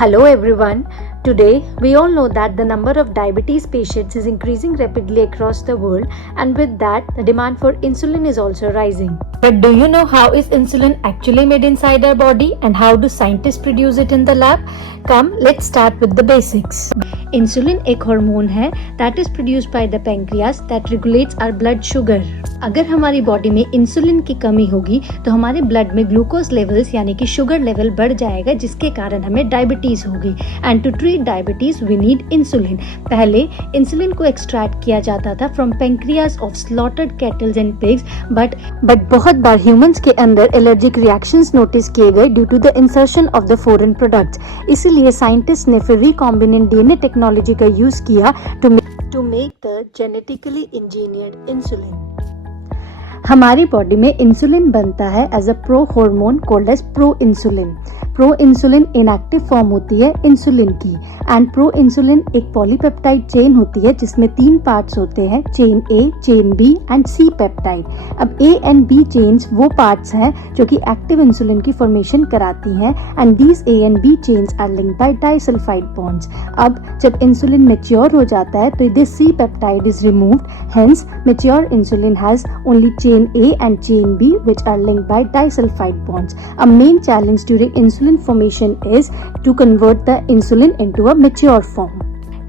Hello everyone. Today we all know that the number of diabetes patients is increasing rapidly across the world, and with that the demand for insulin is also rising. But do you know how is insulin actually made inside our body and how do scientists produce it in the lab? Come, let's start with the basics. Insulin एक hormone है that is produced by the pancreas that regulates our blood sugar. अगर हमारी body में insulin की कमी होगी तो हमारे ब्लड में ग्लूकोज लेवल्स यानी कि शुगर लेवल बढ़ जाएगा, जिसके कारण हमें डायबिटीज होगी. And to treat diabetes we need insulin. पहले इंसुलिन को एक्सट्रैक्ट किया जाता था from pancreas of slaughtered cattles and pigs, but बहुत बार ह्यूमंस के अंदर एलर्जिक रिएक्शंस नोटिस किए गए due to the insertion of the foreign products. इसीलिए साइंटिस्ट ने फिर रिकॉम्बिनेंट डीएनए टेक्नोलॉजी का यूज किया to make the genetically engineered insulin. हमारी बॉडी में इंसुलिन बनता है as a pro hormone called as pro insulin. Pro insulin inactive form होती है इंसुलिन की, एंड प्रो इंसुलिन एक पॉलीपेप्टाइड चेन होती है जिसमें 3 पार्ट्स होते हैं, chain A, chain B and C peptide. अब ए एंड बी चेन्स वो पार्ट्स हैं जो कि एक्टिव इंसुलिन की फॉर्मेशन कराती हैं, and these A and B chains are linked by disulphide bonds. अब जब इंसुलिन मैच्योर हो जाता है तो this C peptide is removed, hence mature insulin has only chain A and chain B which are linked by disulfide bonds. A main challenge during insulin formation is to convert the insulin into a mature form.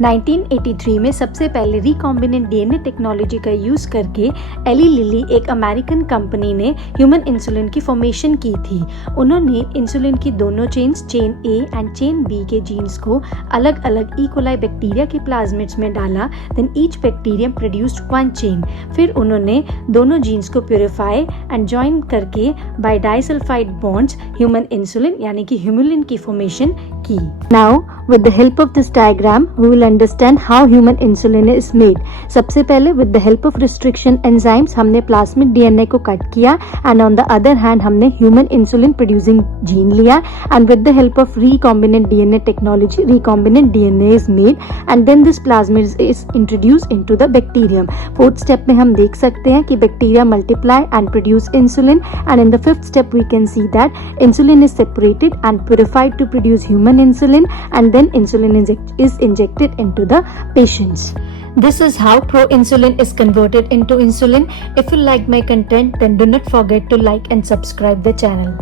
1983 में सबसे पहले recombinant DNA technology का use करके Eli Lilly एक American company ने human insulin की formation की थी. उन्होंने इंसुलिन की दोनों chains, chain A and chain B के जीन्स को अलग अलग इकोलाई बैक्टीरिया के प्लाज्मिड्स में डाला. Then each bacterium produced 1 chain. फिर उन्होंने दोनों जीन्स को प्योरीफाई एंड जॉइन करके by disulphide bonds human insulin यानी कि ह्यूमुलिन की फॉर्मेशन की. Now with the help of this diagram we will understand how human insulin is made. सबसे पहले with the help of restriction enzymes हमने plasmid DNA को cut किया, and on the other hand हमने human insulin producing gene लिया, and with the help of recombinant DNA technology recombinant DNA is made, and then this plasmid is introduced into the bacterium. 4th step में हम देख सकते हैं कि bacteria multiply and produce insulin, and in the 5th step we can see that insulin is separated and purified to produce human insulin, and then insulin is injected into the patients. This is how pro-insulin is converted into insulin. If you like my content, then do not forget to like and subscribe the channel.